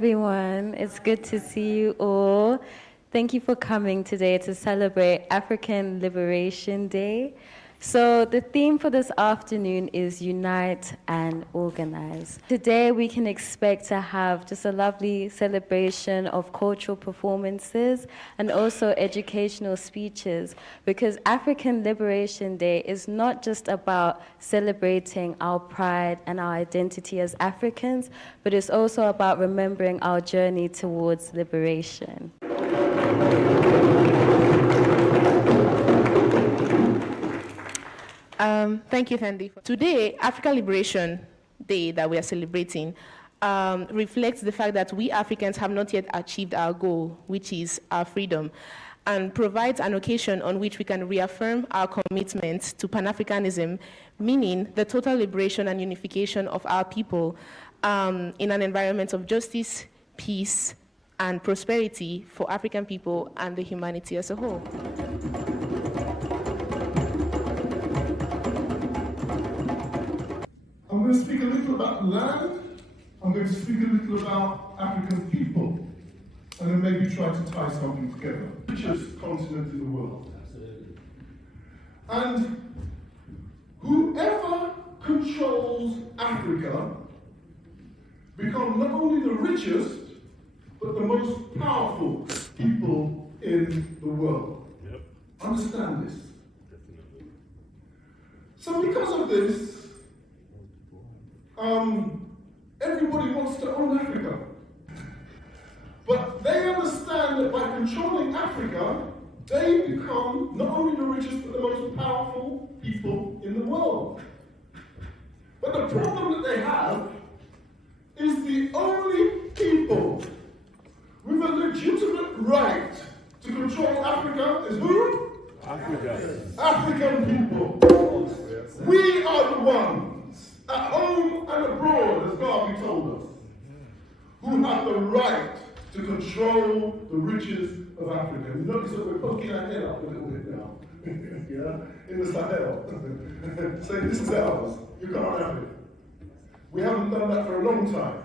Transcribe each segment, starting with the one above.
everyone. It's good to see you all. Thank you for coming today to celebrate African Liberation Day. So the theme for this afternoon is Unite and Organize. Today we can expect to have just a lovely celebration of cultural performances and also educational speeches, because African Liberation Day is not just about celebrating our pride and our identity as Africans, but it's also about remembering our journey towards liberation. Thank you, Thandi. Today, African Liberation Day that we are celebrating reflects the fact that we Africans have not yet achieved our goal, which is our freedom, and provides an occasion on which we can reaffirm our commitment to Pan-Africanism, meaning the total liberation and unification of our people in an environment of justice, peace, and prosperity for African people and the humanity as a whole. I'm going to speak a little about land, I'm going to speak a little about African people, and then maybe try to tie something together. The richest continent in the world. And whoever controls Africa becomes not only the richest, but the most powerful people in the world. Yep. Understand this. So because of this, everybody wants to own Africa. But they understand that by controlling Africa, they become not only the richest, but the most powerful people in the world. But the problem that they have is the only people with a legitimate right to control Africa is who? Africa. African people. We are the ones, at home and abroad, as Garvey told us, who have the right to control the riches of Africa. You notice that we're poking our head up a little bit now, yeah? In the Sahel, saying this is ours, you can't have it. We haven't done that for a long time.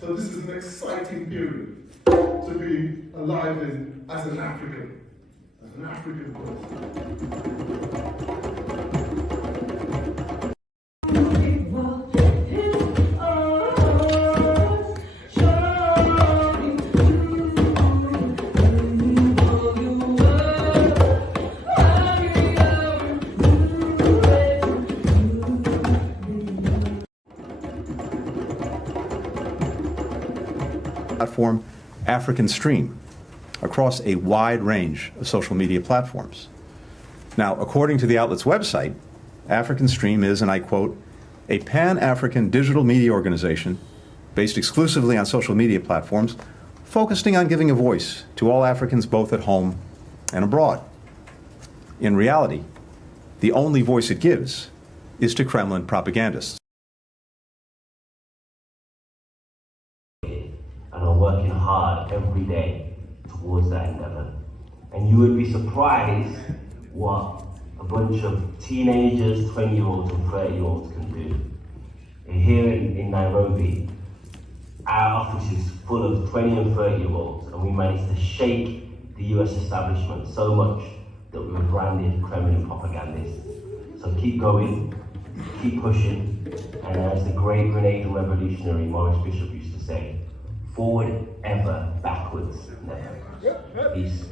So this is an exciting period to be alive in as an African person. Platform African Stream across a wide range of social media platforms. Now, according to the outlet's website, African Stream is, and I quote, a Pan-African digital media organization based exclusively on social media platforms, focusing on giving a voice to all Africans both at home and abroad. In reality, the only voice it gives is to Kremlin propagandists. Working hard every day towards that endeavor. And you would be surprised what a bunch of teenagers, 20-year-olds and 30-year-olds can do. And here in Nairobi, our office is full of 20 and 30-year-olds, and we managed to shake the US establishment so much that we were branded Kremlin propagandists. So keep going, keep pushing, and as the great Grenadian revolutionary Maurice Bishop used to say, forward ever, backwards never. Peace.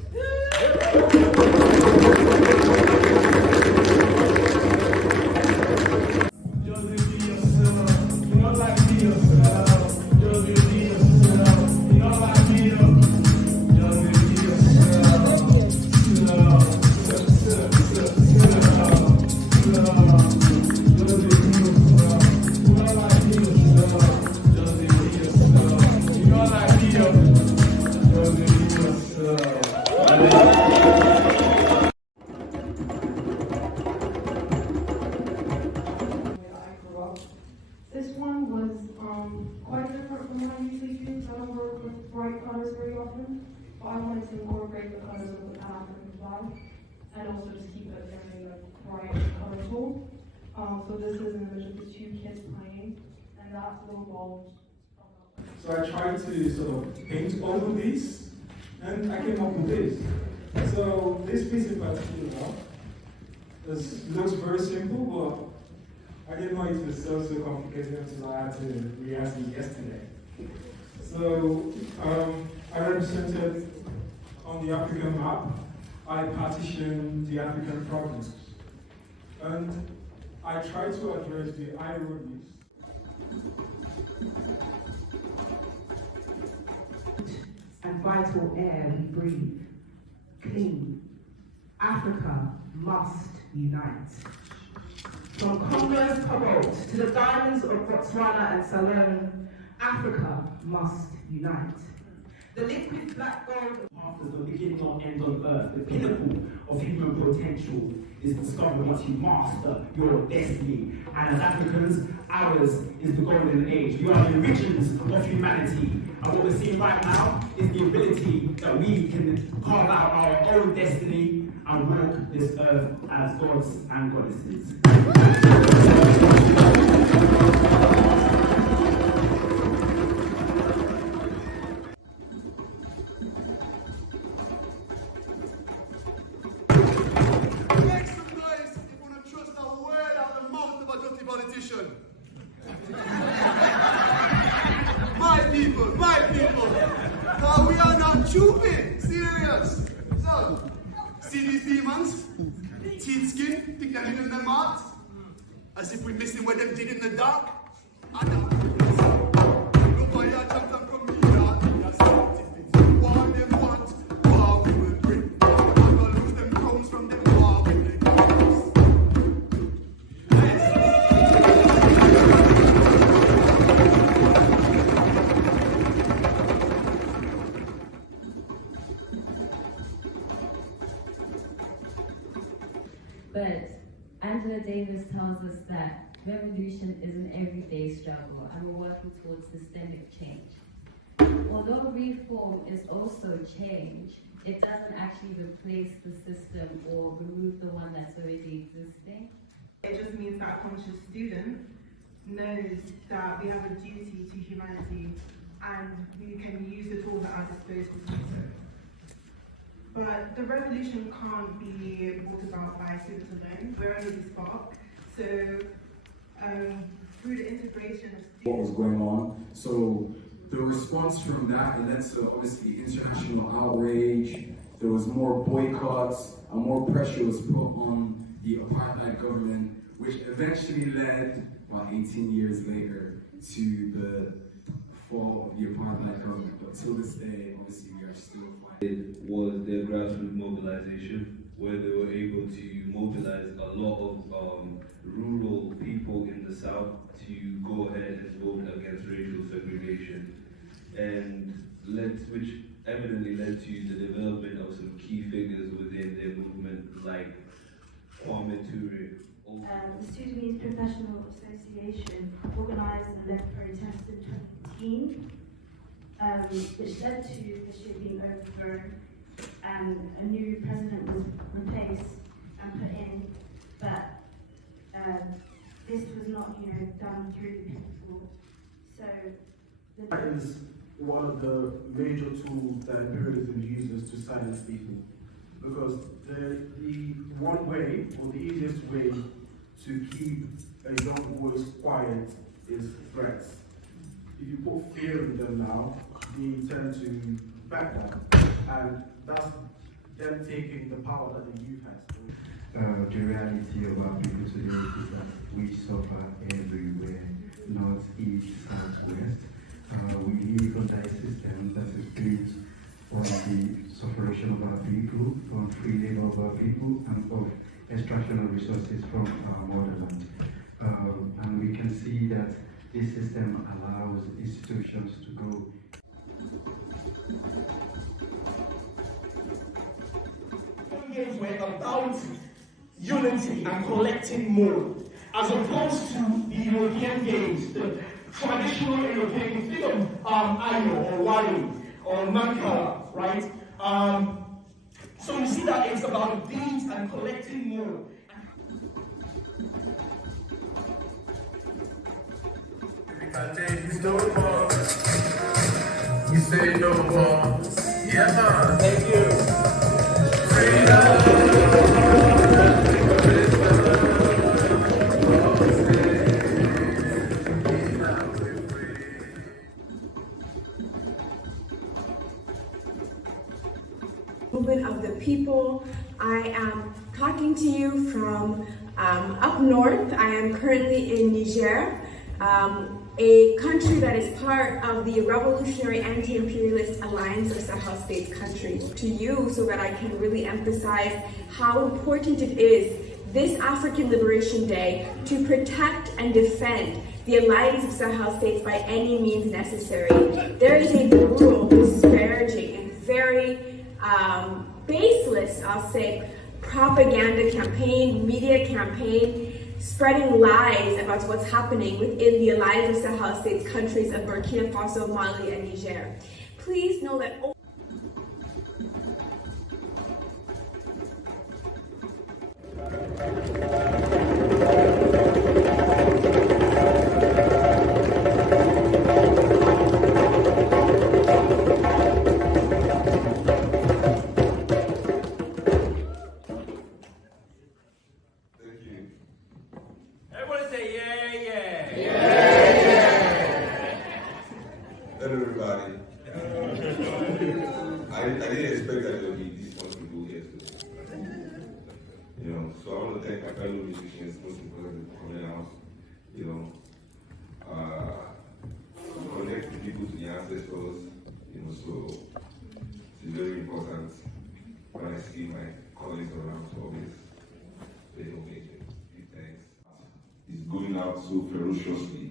This one was quite different from what I usually do. I don't work with bright colors very often, but I wanted to incorporate the colors of the Pan-African flag and also just keep it very bright and colorful. So this is an image of the two kids playing, and that's the involved. So I tried to sort of paint all of these, and I came up with this. So this piece in particular looks very simple, but I didn't know it was so complicated until I had to rehearse it yesterday. So I represented on the African map, I partitioned the African provinces. And I tried to address the ironies. And vital air we breathe, clean. Africa must unite. From Congo's cobalt to the diamonds of Botswana and Salone, Africa must unite. The liquid black gold after the beginning or end on earth, the pinnacle of human potential is discovered once you master your destiny. And as Africans, ours is the golden age. We are the origins of humanity. And what we're seeing right now is the ability that we can carve out our own destiny and walk this earth as gods and goddesses. My people, now we are not stupid, serious. So, see these demons? Teeth skin, think they're in the mouth? As if we're missing what them did in the dark? Look why you come from me, that's what them want, war we will bring. I'm gonna lose them crowns from them war we will bring. But Angela Davis tells us that revolution is an everyday struggle and we're working towards systemic change. Although reform is also change, it doesn't actually replace the system or remove the one that's already existing. It just means that a conscious student knows that we have a duty to humanity and we can use the tools at our disposal to do so. But the revolution can't be brought about by students alone. We're only the spark. So through the integration of students, what was going on. So the response from that led to obviously international outrage. There was more boycotts and more pressure was put on the apartheid government, which eventually led, about 18 years later, to the fall of the apartheid government. But till this day, obviously, we are still fighting. It was their grassroots mobilization, where they were able to mobilize a lot of rural people in the South to go ahead and vote against racial segregation, and which evidently led to the development of some key figures within their movement, like Kwame Ture. The Sudanese Professional Association organised and led a protest in 2018, which led to the Shia being overthrown and a new president was replaced and put in, but this was not, done through the people. So that is one of the major tools that imperialism uses to silence people, because the one way or the easiest way to keep a young voice quiet is threats. If you put fear in them now, they tend to back down, and that's them taking the power that the youth has. The reality of our people today is that we suffer everywhere, north, east, south, west. We live under a system that is built on the sufferation of our people, on free labor of our people, and of extraction of resources from our motherland. And we can see that this system allows institutions to go. Games were about unity and collecting more, as opposed to the European games, the traditional European games. Think of Ayo or Wari or Mankala, right? So you see that it's about these and collecting more. Because there is no more. We say no more. Yeah, man. Thank you. Movement of the people. I am talking to you from up north. I am currently in Niger, a country that is part of the Revolutionary Anti-Imperialist Alliance of Sahel States countries. To you, so that I can really emphasize how important it is this African Liberation Day to protect and defend the Alliance of Sahel States by any means necessary. There is a brutal, disparaging, and very baseless, I'll say, propaganda campaign, media campaign, spreading lies about what's happening within the Alliance of Sahel States countries of Burkina Faso, Mali, and Niger. Please know that so ferociously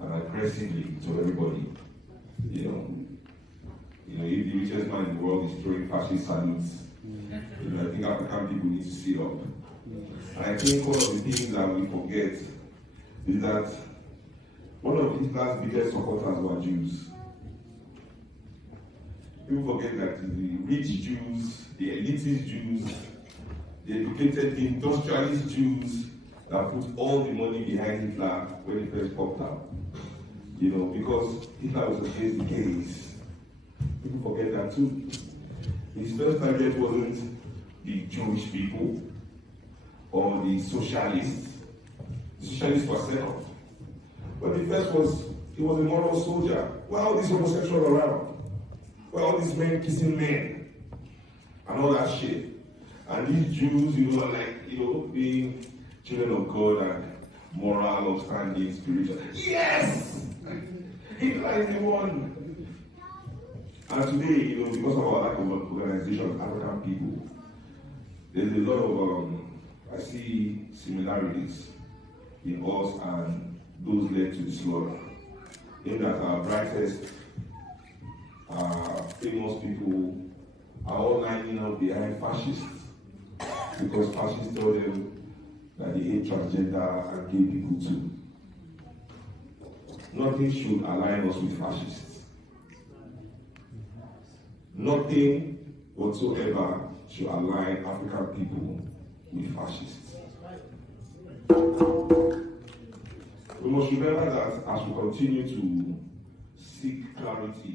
and aggressively to everybody. If the richest man in the world is throwing fascist salutes, I think African people need to sit up. And I think one of the things that we forget is that one of Hitler's biggest supporters were Jews. People forget that the rich Jews, the elitist Jews, the educated industrialist Jews that put all the money behind Hitler when he first popped out. Because Hitler was against the gays. People forget that too. His first target wasn't the Jewish people or the socialists. The socialists were set up. But the first was, he was a moral soldier. Why all these homosexuals around? Why all these men kissing men? And all that shit. And these Jews, being children of God and moral, upstanding, spiritual. Yes! Hitler is the one. And today, because of our lack of organization of African people, there's a lot of, I see similarities in us and those led to the slaughter. In that our brightest, famous people are all lining up behind fascists, because fascists tell them that they hate transgender and gay people too. Nothing should align us with fascists. Nothing whatsoever should align African people with fascists. We must remember that as we continue to seek clarity